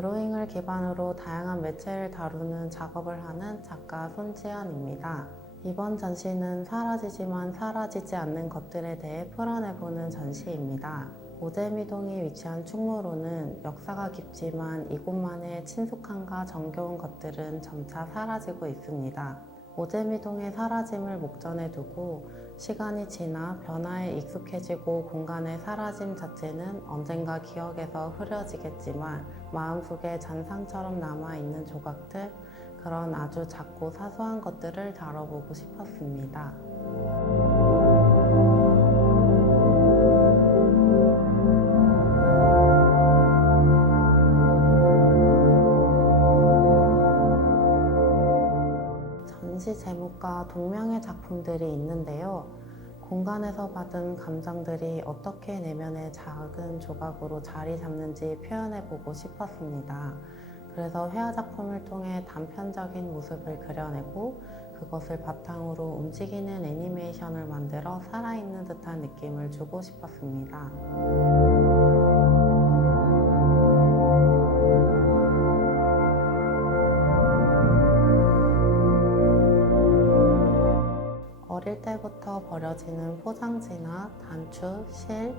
드로잉을 기반으로 다양한 매체를 다루는 작업을 하는 작가 손지연입니다. 이번 전시는 사라지지만 사라지지 않는 것들에 대해 풀어내보는 전시입니다. 오재미동이 위치한 충무로는 역사가 깊지만 이곳만의 친숙함과 정겨운 것들은 점차 사라지고 있습니다. 오재미동의 사라짐을 목전에 두고 시간이 지나 변화에 익숙해지고 공간의 사라짐 자체는 언젠가 기억에서 흐려지겠지만 마음속에 잔상처럼 남아있는 조각들, 그런 아주 작고 사소한 것들을 다뤄보고 싶었습니다. 전시 제목과 동명의 작품들이 있는데요. 공간에서 받은 감정들이 어떻게 내면의 작은 조각으로 자리 잡는지 표현해보고 싶었습니다. 그래서 회화 작품을 통해 단편적인 모습을 그려내고 그것을 바탕으로 움직이는 애니메이션을 만들어 살아있는 듯한 느낌을 주고 싶었습니다. 어릴 때부터 버려지는 포장지나 단추, 실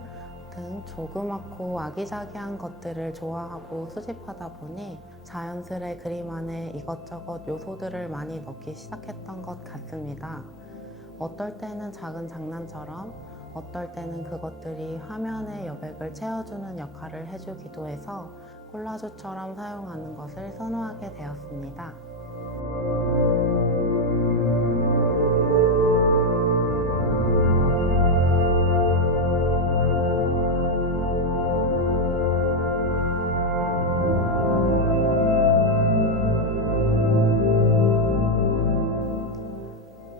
등 조그맣고 아기자기한 것들을 좋아하고 수집하다 보니 자연스레 그림 안에 이것저것 요소들을 많이 넣기 시작했던 것 같습니다. 어떨 때는 작은 장난처럼, 어떨 때는 그것들이 화면의 여백을 채워주는 역할을 해주기도 해서 콜라주처럼 사용하는 것을 선호하게 되었습니다.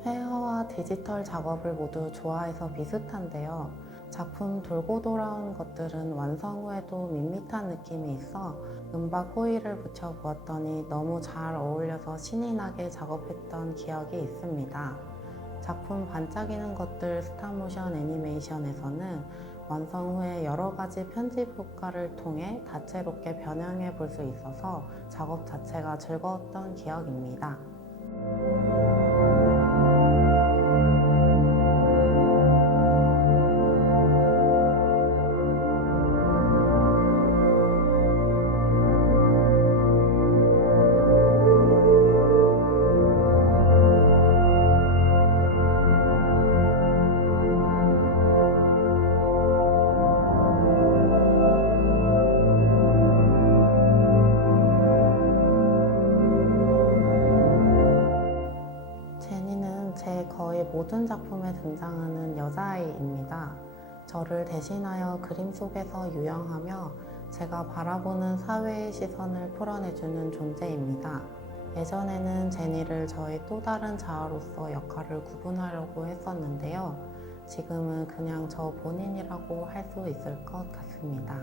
회화와 디지털 작업을 모두 좋아해서 비슷한데요. 작품 돌고 돌아온 것들은 완성 후에도 밋밋한 느낌이 있어 은박 호일을 붙여 보았더니 너무 잘 어울려서 신이 나게 작업했던 기억이 있습니다. 작품 반짝이는 것들 스탑모션 애니메이션에서는 완성 후에 여러 가지 편집 효과를 통해 다채롭게 변형해 볼 수 있어서 작업 자체가 즐거웠던 기억입니다. 제니는 제 거의 모든 작품에 등장하는 여자아이입니다. 저를 대신하여 그림 속에서 유영하며 제가 바라보는 사회의 시선을 풀어내주는 존재입니다. 예전에는 제니를 저의 또 다른 자아로서 역할을 구분하려고 했었는데요. 지금은 그냥 저 본인이라고 할 수 있을 것 같습니다.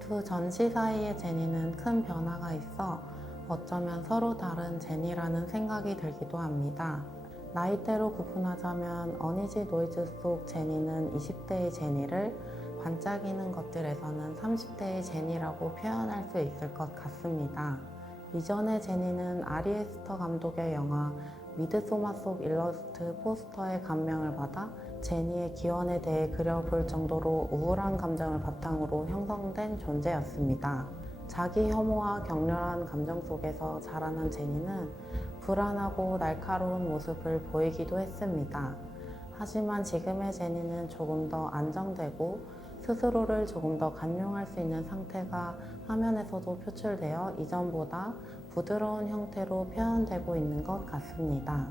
두 전시 사이의 제니는 큰 변화가 있어 어쩌면 서로 다른 제니라는 생각이 들기도 합니다. 나이대로 구분하자면 어니지 노이즈 속 제니는 20대의 제니를, 반짝이는 것들에서는 30대의 제니라고 표현할 수 있을 것 같습니다. 이전의 제니는 아리 에스터 감독의 영화 미드소마 속 일러스트 포스터에 감명을 받아 제니의 기원에 대해 그려볼 정도로 우울한 감정을 바탕으로 형성된 존재였습니다. 자기 혐오와 격렬한 감정 속에서 자라난 제니는 불안하고 날카로운 모습을 보이기도 했습니다. 하지만 지금의 제니는 조금 더 안정되고 스스로를 조금 더 간용할 수 있는 상태가 화면에서도 표출되어 이전보다 부드러운 형태로 표현되고 있는 것 같습니다.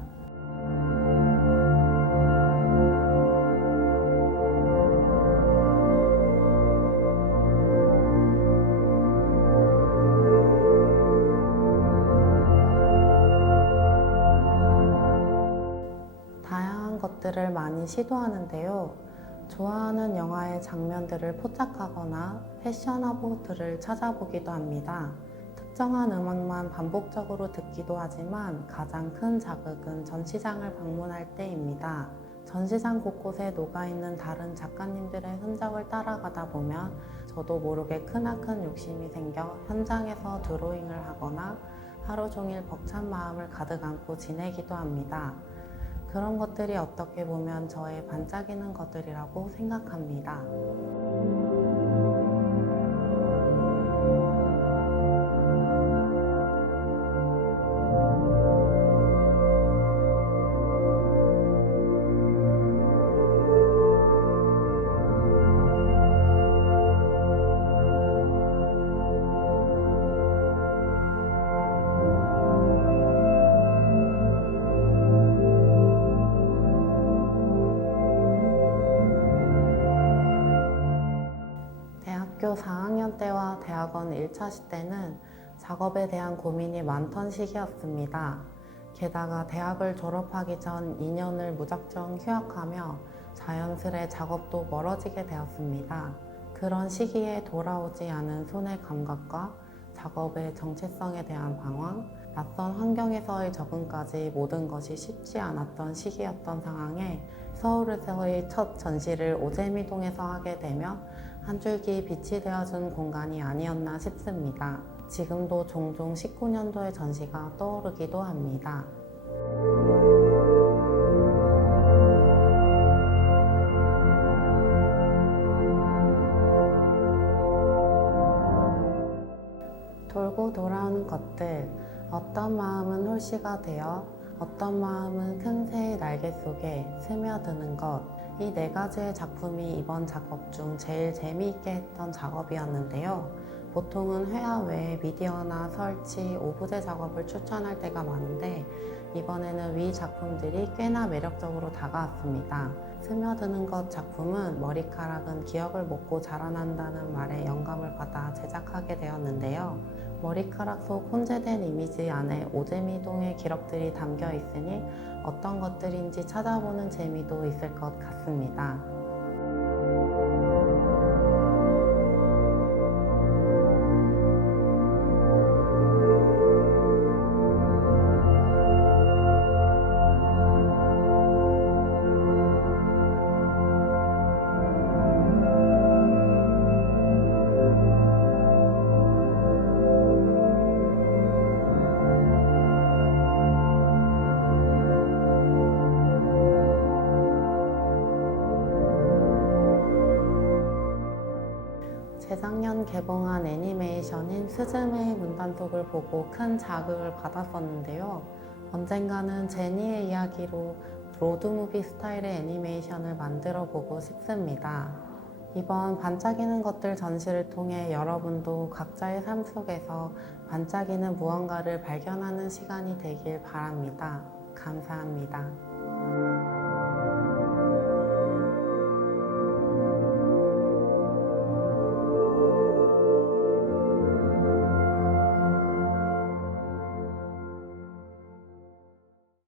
것들을 많이 시도하는데요. 좋아하는 영화의 장면들을 포착하거나 패션화보들을 찾아보기도 합니다. 특정한 음악만 반복적으로 듣기도 하지만 가장 큰 자극은 전시장을 방문할 때입니다. 전시장 곳곳에 녹아있는 다른 작가님들의 흔적을 따라가다 보면 저도 모르게 크나큰 욕심이 생겨 현장에서 드로잉을 하거나 하루 종일 벅찬 마음을 가득 안고 지내기도 합니다. 그런 것들이 어떻게 보면 저의 반짝이는 것들이라고 생각합니다. 대학교 4학년 때와 대학원 1차 때는 작업에 대한 고민이 많던 시기였습니다. 게다가 대학을 졸업하기 전 2년을 무작정 휴학하며 자연스레 작업도 멀어지게 되었습니다. 그런 시기에 돌아오지 않은 손의 감각과 작업의 정체성에 대한 방황, 낯선 환경에서의 적응까지 모든 것이 쉽지 않았던 시기였던 상황에 서울에서의 첫 전시를 오재미동에서 하게 되며 한 줄기 빛이 되어준 공간이 아니었나 싶습니다. 지금도 종종 19년도의 전시가 떠오르기도 합니다. 돌고 돌아오는 것들, 어떤 마음은 홀씨가 되어 어떤 마음은 큰 새의 날개 속에 스며드는 것, 이 네 가지의 작품이 이번 작업 중 제일 재미있게 했던 작업이었는데요. 보통은 회화 외에 미디어나 설치, 오브제 작업을 추천할 때가 많은데 이번에는 위 작품들이 꽤나 매력적으로 다가왔습니다. 스며드는 것 작품은 머리카락은 기억을 먹고 자라난다는 말에 영감을 받아 제작하게 되었는데요. 머리카락 속 혼재된 이미지 안에 오재미동의 기록들이 담겨 있으니 어떤 것들인지 찾아보는 재미도 있을 것 같습니다. 재작년 개봉한 애니메이션인 스즈메의 문단속을 보고 큰 자극을 받았었는데요. 언젠가는 제니의 이야기로 로드무비 스타일의 애니메이션을 만들어 보고 싶습니다. 이번 반짝이는 것들 전시를 통해 여러분도 각자의 삶 속에서 반짝이는 무언가를 발견하는 시간이 되길 바랍니다. 감사합니다.